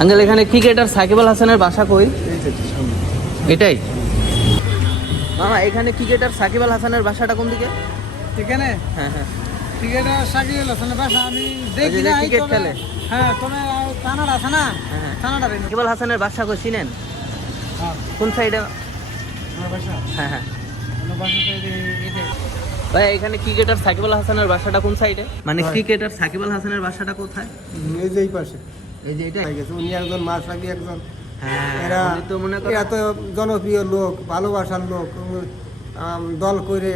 Uncle এখানে cricketer Shakib Al হাসানের বাসা কই? এটাই। মামা এখানে ক্রিকেটার সাকিব আল হাসানের বাসাটা কোন দিকে? এখানে? হ্যাঁ হ্যাঁ। ক্রিকেটার সাকিব হাসানের বাসা আমি দেখি না ক্রিকেট খেলে? হ্যাঁ তবে কানাড আছে না? হ্যাঁ, হ্যাঁ। কানাডার সাকিব আল হাসানের বাসা কই চিনেন? হ্যাঁ। কোন সাইডে? হ্যাঁ হ্যাঁ। ভাই এখানে ক্রিকেটার সাকিব আল হাসানের বাসাটা কোন সাইডে? মানে ক্রিকেটার সাকিব আল হাসানের বাসাটা কোথায়? এই যে এই পাশে। এই যে এটা হয়ে গেছে। উনি একজন মাসাকি একজন। হ্যাঁ এরা তো মনে করেন এরা তো জনপ্রিয় লোক ভালোবাসার লোক দল করে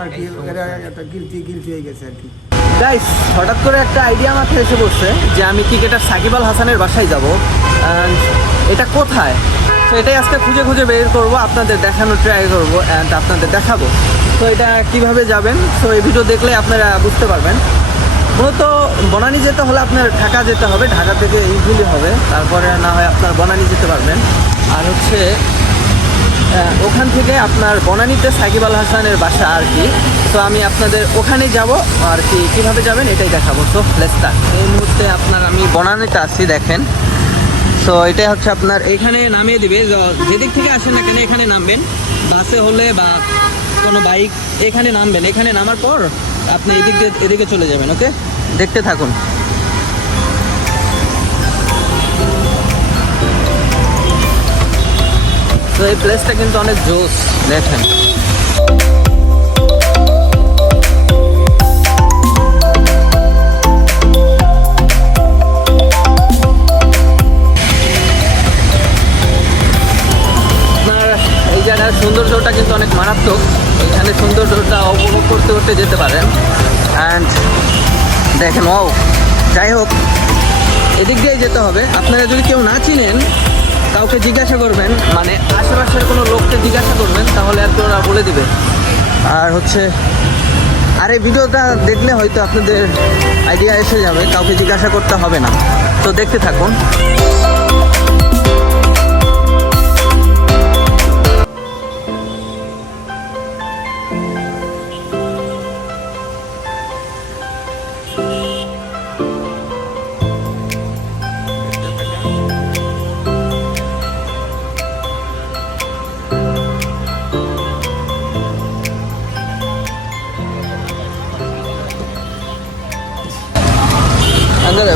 আর কি এরা একটা গিলতি গিলতি হয়ে গেছে আর কি। গাইস হঠাৎ করে একটা আইডিয়া মাথায় এসে পড়ছে যে আমি ক্রিকেটার সাকিব আল হাসানের বাসায় যাব। এটা কোথায়? তো এটাই আজকে খুঁজে খুঁজে বের করব আপনাদের দেখানোর ট্রাই করব অ্যান্ড আপনাদের দেখাবো। তো এটা কীভাবে যাবেন? তো এই ভিডিও দেখলে আপনারা বুঝতে পারবেন। মূলত বনানী যেতে হলে আপনার ঢাকা যেতে হবে, ঢাকা থেকে ইজিলি হবে। তারপরে না হয় আপনার বনানী যেতে পারবেন। আর হচ্ছে ওখান থেকে আপনার বনানীতে সাকিব আল হাসানের বাসা আর কি। তো আমি আপনাদের ওখানে যাব আর কি, কীভাবে যাবেন এটাই দেখাবো। তো লেস্তা এই মুহূর্তে আপনার আমি বনানীতে আসছি দেখেন। তো এটা হচ্ছে আপনার, এখানে নামিয়ে দিবে। যেদিক থেকে আসেন না কেন এখানে নামবেন। বাসে হলে বা কোনো বাইক এখানে নামবেন। এখানে নামার পর আপনি এদিক দিয়ে এদিকে চলে যাবেন ওকে দেখতে থাকুন। তো এই প্লেসটা কিন্তু অনেক জোস, দেখেন। হবে। আপনারা যদি কেউ না চিনেন, কাউকে জিজ্ঞাসা করবেন মানে আশেপাশের কোনো লোককে জিজ্ঞাসা করবেন, তাহলে আর ওরা বলে দিবে। আর হচ্ছে, আর এই ভিডিওটা দেখলে হয়তো আপনাদের আইডিয়া এসে যাবে, কাউকে জিজ্ঞাসা করতে হবে না। তো দেখতে থাকুন।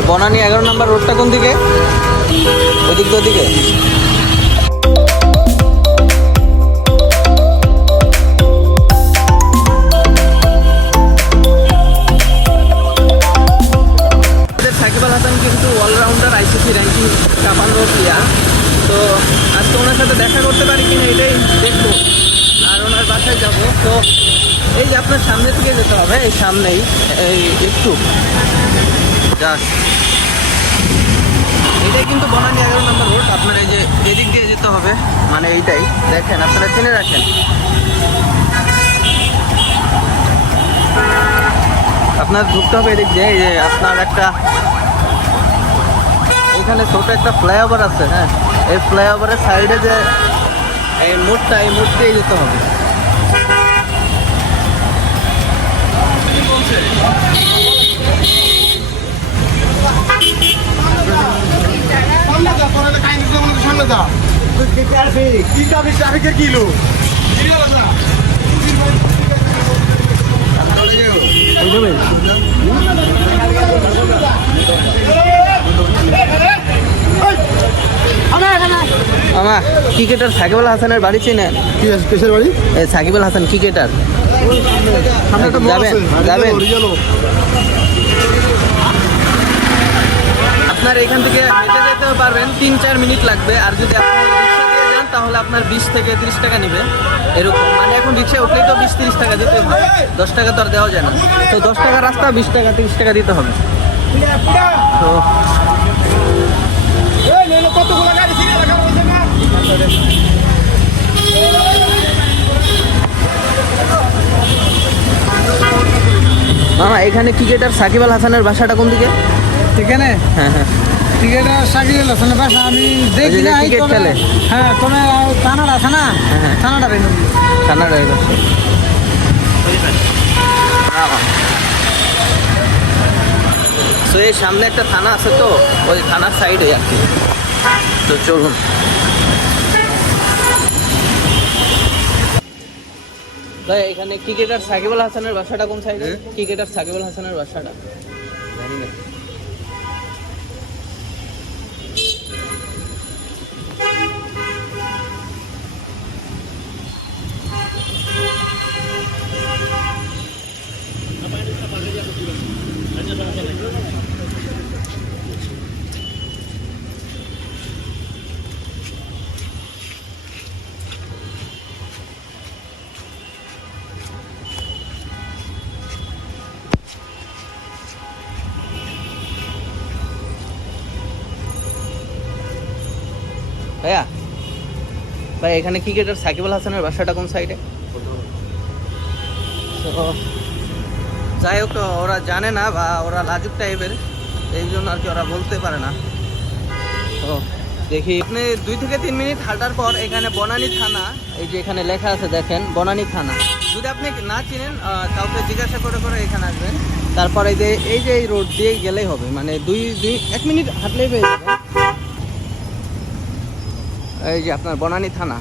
বনানী এগারো নম্বর রোডটা কোন দিকে? ওদিক দিয়ে ওদিকে। আমাদের সাকিব আল হাসান কিন্তু অলরাউন্ডার আইসিসি র্যাঙ্কিং কাপানো প্লেয়ার তো আজকে ওনার সাথে দেখা করতে পারি কিনা এটাই দেখব। আর ওনার বাসায় যাব। তো এই আপনার সামনে থেকে যেতে হবে এই সামনেই এই একটু। জাস্ট এটাই কিন্তু বনানী এগারো নম্বর রোড আপনার এই যে এদিক দিয়ে যেতে হবে মানে এইটাই। দেখেন আপনারা চিনে রাখেন। আপনার ঢুকতে হবে এদিক দিয়ে যে আপনার একটা এখানে ছোট একটা ফ্লাইওভার আছে হ্যাঁ। এই ফ্লাইওভারের সাইডে যে এই মোড়টা এই মোড় দিয়ে যেতে হবে সামনে যা কি ট্রাফিক ট্রাফিকের কিলো আমা ক্রিকেটার সাকিব আল হাসানের বাড়ি চিনেন? কি পেশের বাড়ি? সাকিব আল হাসান ক্রিকেটার। যাবেন, যাবেন। আপনার এখান থেকে হেঁটে যেতেও পারবেন তিন চার মিনিট লাগবে। আর যদি আপনি রিক্সা দিয়ে যান তাহলে আপনার বিশ থেকে তিরিশ টাকা নেবে। এরকম। মানে এখন রিক্সায় উঠলেই তো বিশ তিরিশ টাকা দিতে হবে। দশ টাকা তো আর দেওয়া যায় না। তো দশ টাকা রাস্তা বিশ টাকা তিরিশ টাকা দিতে হবে। তো কতগুলো গাড়ি মামা এখানে ক্রিকেটার সাকিব আল হাসানের বাসাটা কোন দিকে? এখানে? হ্যাঁ হ্যাঁ। ক্রিকেটার সাকিব হাসানের বাসা আমি দেখি না ক্রিকেট খেলে? হ্যাঁ আছে না? হ্যাঁ, হ্যাঁ। কানাডার এই নদী। তো এই সামনে একটা থানা আছে তো ওই থানার সাইডে আর কি। তো চলুন। ভাই এখানে ক্রিকেটার সাকিবুল হাসানের বাসাটা কোন সাইডে ক্রিকেটার সাকিবুল হাসানের বাসাটা। ভাই, এখানে ক্রিকেটার সাকিবুল হাসানের বাসাটা কোন সাইডে যাই হোক, ওরা জানে না বা ওরা লাজুক টাইপের এই জন্য আর কি ওরা বলতে পারে না। তো দেখি আপনি দুই থেকে তিন মিনিট হাঁটার পর এখানে বনানী থানা, এই যে এখানে লেখা আছে দেখেন, বনানী থানা। যদি আপনি না চিনেন কাউকে জিজ্ঞাসা করে করে এখানে আসবেন। তারপরে যে, এই যে এই রোড দিয়ে গেলেই হবে মানে দুই দুই, এক মিনিট হাঁটলেই পেয়ে যাবেন এই যে আপনার বনানী থানা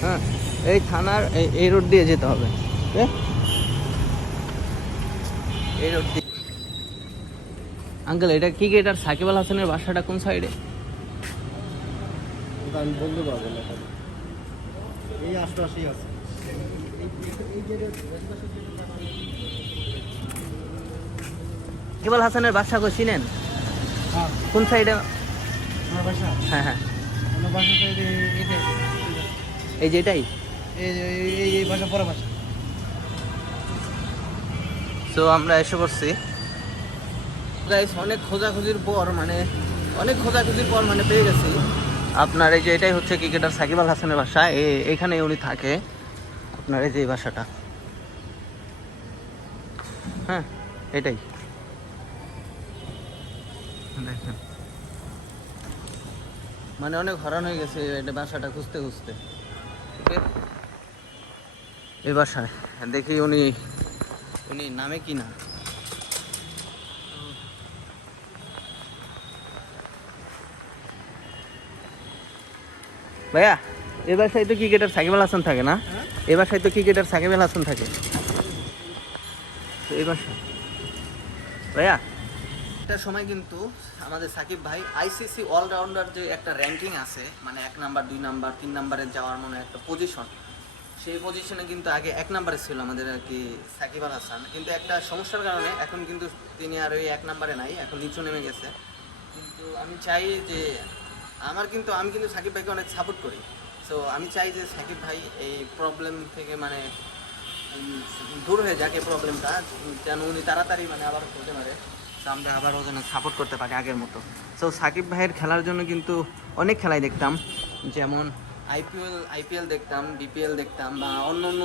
হ্যাঁ এই থানার এই- রোড দিয়ে যেতে হবে? এই রোড দিয়ে। আঙ্কেল এটা কি এটার সাকিব আল হাসানের বাসাটা কোন সাইডে? ওটা আমি বলতে পারব না এই আশপাশেই আছে। সাকিব আল হাসানের বাসা কো চিনেন? হ্যাঁ। কোন সাইডে? হ্যাঁ হ্যাঁ। এই যে এটাই। এই পরে তো আমরা এসে পড়ছি। গাইস অনেক খোঁজাখুঁজির পর মানে অনেক খোঁজাখুঁজির পর মানে পেয়ে গেছি। আপনার এই যে এটাই হচ্ছে ক্রিকেটার সাকিব আল হাসানের বাসা। এখানে উনি থাকে। আপনার এই যে এই বাসাটা। হ্যাঁ এটাই। দেখেন। মানে অনেক হরান হয়ে গেছে এটা বাসাটা খুঁজতে খুঁজতে। এই বাসায়। দেখি উনি উনি নামে কি না। ভাইয়া এ বাসায় তো ক্রিকেটার সাকিব আল হাসান থাকে না? এ বাসায় তো ক্রিকেটার সাকিব আল হাসান থাকে। তো এই বাসায়। ভাইয়া একটা সময় কিন্তু আমাদের সাকিব ভাই আইসিসি অলরাউন্ডার যে একটা র্যাঙ্কিং আছে মানে এক নাম্বার দুই নাম্বার তিন নাম্বারে যাওয়ার মনে একটা পজিশন সেই পজিশনে কিন্তু আগে এক নাম্বারে ছিল আমাদের আর কি সাকিব আল হাসান। কিন্তু একটা সমস্যার কারণে এখন কিন্তু তিনি আর ওই এক নাম্বারে নাই, এখন নিচু নেমে গেছে। কিন্তু আমি চাই যে আমার কিন্তু, আমি কিন্তু সাকিব ভাইকে অনেক সাপোর্ট করি। সো আমি চাই যে সাকিব ভাই এই প্রবলেম থেকে মানে দূর হয়ে যাক এই প্রবলেমটা যেন উনি তাড়াতাড়ি মানে আবার করতে পারে। তো আমরা আবারও যেন সাপোর্ট করতে পারি আগের মতো। সো সাকিব ভাইয়ের খেলার জন্য কিন্তু অনেক খেলাই দেখতাম। যেমন আইপিএল আইপিএল দেখতাম বিপিএল দেখতাম বা অন্য অন্য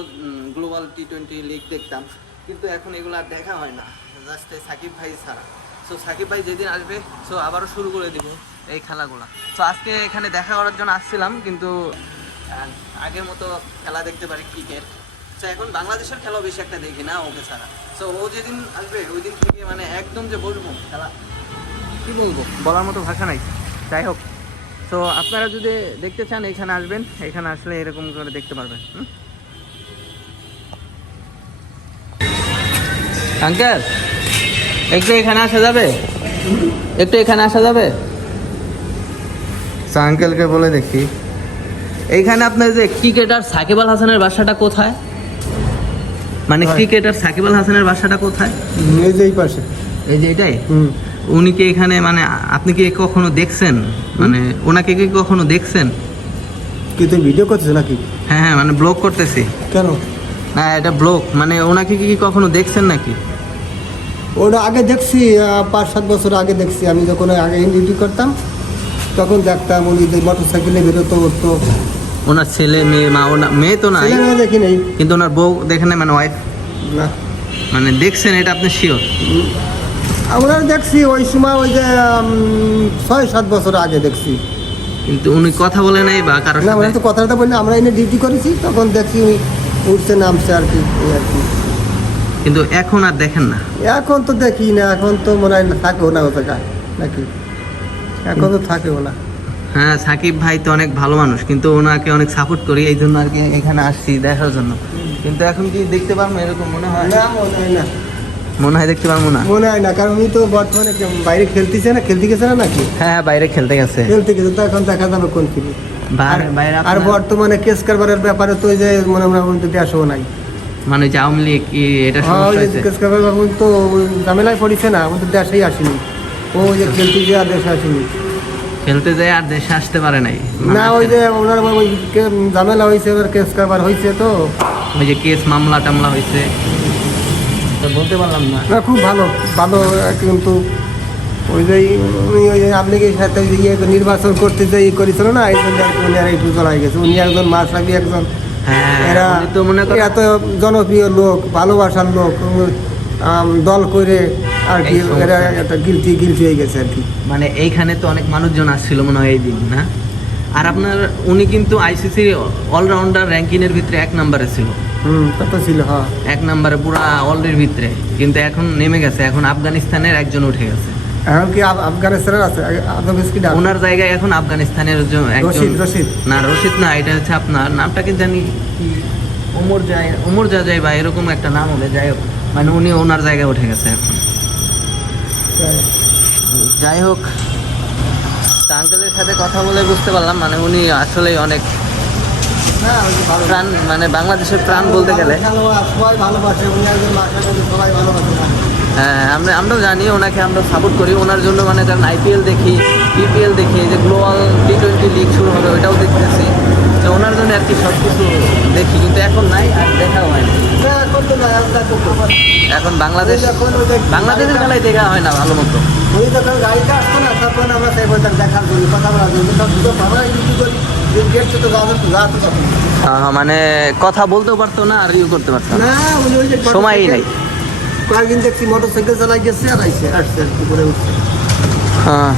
গ্লোবাল টি টোয়েন্টি লিগ দেখতাম। কিন্তু এখন এগুলো আর দেখা হয় না জাস্ট সাকিব ভাই ছাড়া। সো সাকিব ভাই যেদিন আসবে সো আবারও শুরু করে দিব এই খেলাগুলো। তো আজকে এখানে দেখা করার জন্য আসছিলাম, কিন্তু আগের মতো খেলা দেখতে পারি ক্রিকেট তো এখন বাংলাদেশের খেলাও বেশি একটা দেখি না ওকে ছাড়া। তো ও যেদিন আসবে ওই দিন থেকে মানে একদম যে বসবো খেলা কি বলব? বলার মতো ভাষা নাই। যাই হোক। তো আপনারা যদি দেখতে চান এখানে আসবেন। এখানে আসলে এরকম করে দেখতে পারবেন। হুম? আঙ্কেল একটু এখানে আসা যাবে? একটু এখানে আসা যাবে? আঙ্কেলকে বলে দেখি। এইখানে আপনার যে ক্রিকেটার সাকিব আল হাসানের বাসাটা কোথায়? মানে ক্রিকেটার সাকিব আল হাসানের বাসাটা কোথায়? এই যে এই পাশে। এই যে এটাই? উনি কি এখানে মানে আপনি কি কখনো দেখছেন? মানে ওনাকে কি কখনো দেখছেন? কি তুই ভিডিও করছিস নাকি? হ্যাঁ হ্যাঁ মানে ব্লগ করতেছি। কেন? না এটা ব্লগ। মানে ওনাকে কি কখনো দেখছেন নাকি? ওটা আগে দেখছি পাঁচ সাত বছর আগে দেখছি। আমি যখন আগে ডিউটি করতাম তখন দেখতাম উনি মোটর সাইকেলে বেরোতো উঠতো। ওনার ছেলে মেয়ে মা ওনার মেয়ে তো নাই। দেখি নেই। কিন্তু ওনার বউ দেখেন নাই, মানে ওয়াইফ না। মানে দেখছেন এটা আপনি শিওর আমরা দেখছি ওই সময় ওই যে ছয় সাত বছর আগে দেখছি। কিন্তু উনি কথা বলে নাই বা কারণ না তো কথাটা বললে আমরা এনে ডিউটি করেছি তখন দেখছি উনি উঠছে নামছে আর কি আর কি। কিন্তু এখন আর দেখেন না? এখন তো দেখি না এখন তো মনে হয় না থাকেও না ও জায়গায় নাকি? এখন তো থাকেও না। হ্যাঁ সাকিব ভাই তো অনেক ভালো মানুষ কিন্তু ওনাকে অনেক সাপোর্ট করি এই জন্য আর কি এখানে আসছি দেখার জন্য। কিন্তু এখন কি দেখতে পারব এরকম মনে হয়? না মনে হয় না। মনে হয় দেখতে পারব না? মনে হয় না কারণ উনি তো বর্তমানে বাইরে খেলতেছে না খেলতে গেছে না নাকি? হ্যাঁ বাইরে খেলতে গেছে। খেলতে গেছে তো এখন দেখা যাবে কোন ফিল্ম আর বর্তমানে কেস কারবারের ব্যাপারে তো ওই যে মনে হয় আমাদের দেশও নাই। মানে যে আওয়ামী লীগ কি এটা হ্যাঁ, সমস্যা হয়েছে? কেস কারবার তো ঝামেলায় পড়িছে না আমাদের দেশেই আসেনি। ও ওই যে খেলতে গিয়ে আর দেশে আসেনি। খেলতে যায় আর দেশে আসতে পারে নাই। না ওই যে ওনার ওই ঝামেলা হয়েছে এবার কেস কারবার হয়েছে তো। ওই যে কেস মামলা টামলা হয়েছে। তো বলতে পারলাম না। না খুব ভালো ভালো কিন্তু ওই যে উনি ওই কি সাথে যে ইয়ে নির্বাচন করতে যে ই করেছিল না এই জন্য উনি আর একটু চলাই গেছে। উনি একজন মাসাবি একজন হ্যাঁ এরা মনে এত জনপ্রিয় লোক ভালোবাসার লোক দল করে আর কি এরা একটা গিলটি গিলটি হয়ে গেছে আর কি। মানে এইখানে তো অনেক মানুষজন আসছিল মনে হয় এই দিন না? আর আপনার উনি কিন্তু আইসিসি অলরাউন্ডার র্যাঙ্কিংয়ের ভিতরে এক নম্বরে ছিল। হুম ছিল হ্যাঁ। এক নম্বরে পুরা অলরের ভিতরে কিন্তু এখন নেমে গেছে এখন আফগানিস্তানের একজন উঠে গেছে। এখন কি আফগানিস্তানের আছে? ওনার জায়গায় এখন আফগানিস্তানের একজন রশিদ রশিদ। না রশিদ না এটা হচ্ছে আপনার নামটা কি জানি কি? ওমর যায় ওমর যা যায় বা এরকম একটা নাম হবে যাই হোক। মানে উনি ওনার জায়গায় উঠে গেছে এখন। যাই হোক আঙ্কেলের সাথে কথা বলে বুঝতে পারলাম মানে উনি আসলেই অনেক প্রাণ মানে বাংলাদেশের প্রাণ বলতে গেলে। হ্যাঁ আমরা আমরাও জানি ওনাকে আমরা সাপোর্ট করি। ওনার জন্য মানে কারণ আইপিএল দেখি বিপিএল দেখি যে গ্লোবাল টি টোয়েন্টি লিগ শুরু হবে ওইটাও দেখতেছি। তো ওনার জন্য আর কি সব কিছু দেখি কিন্তু এখন নাই আর দেখাও হয় না না, এখন বাংলাদেশ বাংলাদেশের খেলায় দেখা হয় না ভালো মতো উনি যখন গাড়িতে আসতো না তখন আমরা সেই বলতাম দেখার জন্য কথা বলার জন্য সব দুটো আমরা ইউটি করি যে গেট তো যাওয়া তো যাওয়া তো তখন আহ, মানে কথা বলতেও পারতো না আর ইউ করতে পারতো না। সময়ই নাই। কয়েকদিন দেখছি মোটর সাইকেল চালাই গেছে আর আইসে আসছে উঠছে হ্যাঁ।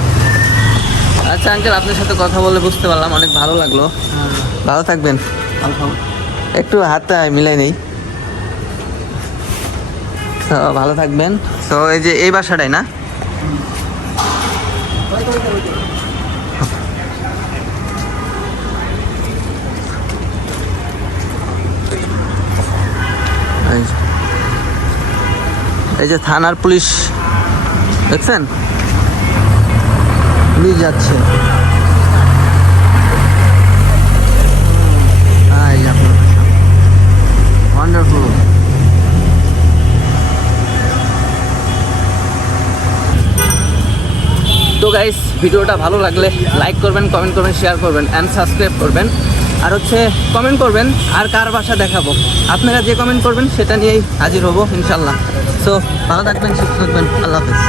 আচ্ছা আঙ্কেল আপনার সাথে কথা বলে বুঝতে পারলাম অনেক ভালো লাগল। ভালো থাকবেন। একটু হাতটা মিলাই নেই। তো ভালো থাকবেন। তো এই যে এই বাসাটাই না? এই যে- থানার পুলিশ দেখছেন? পুলিশ যাচ্ছে। ওয়ান্ডারফুল তো গাইস ভিডিওটা ভালো লাগলে লাইক করবেন কমেন্ট করবেন শেয়ার করবেন অ্যান্ড সাবস্ক্রাইব করবেন। আর হচ্ছে কমেন্ট করবেন, আর কার বাসা দেখাবো? আপনারা যে কমেন্ট করবেন, সেটা নিয়েই হাজির হব ইনশাল্লাহ সো ভালো থাকবেন, সুস্থ থাকবেন, আল্লাহ হাফিজ।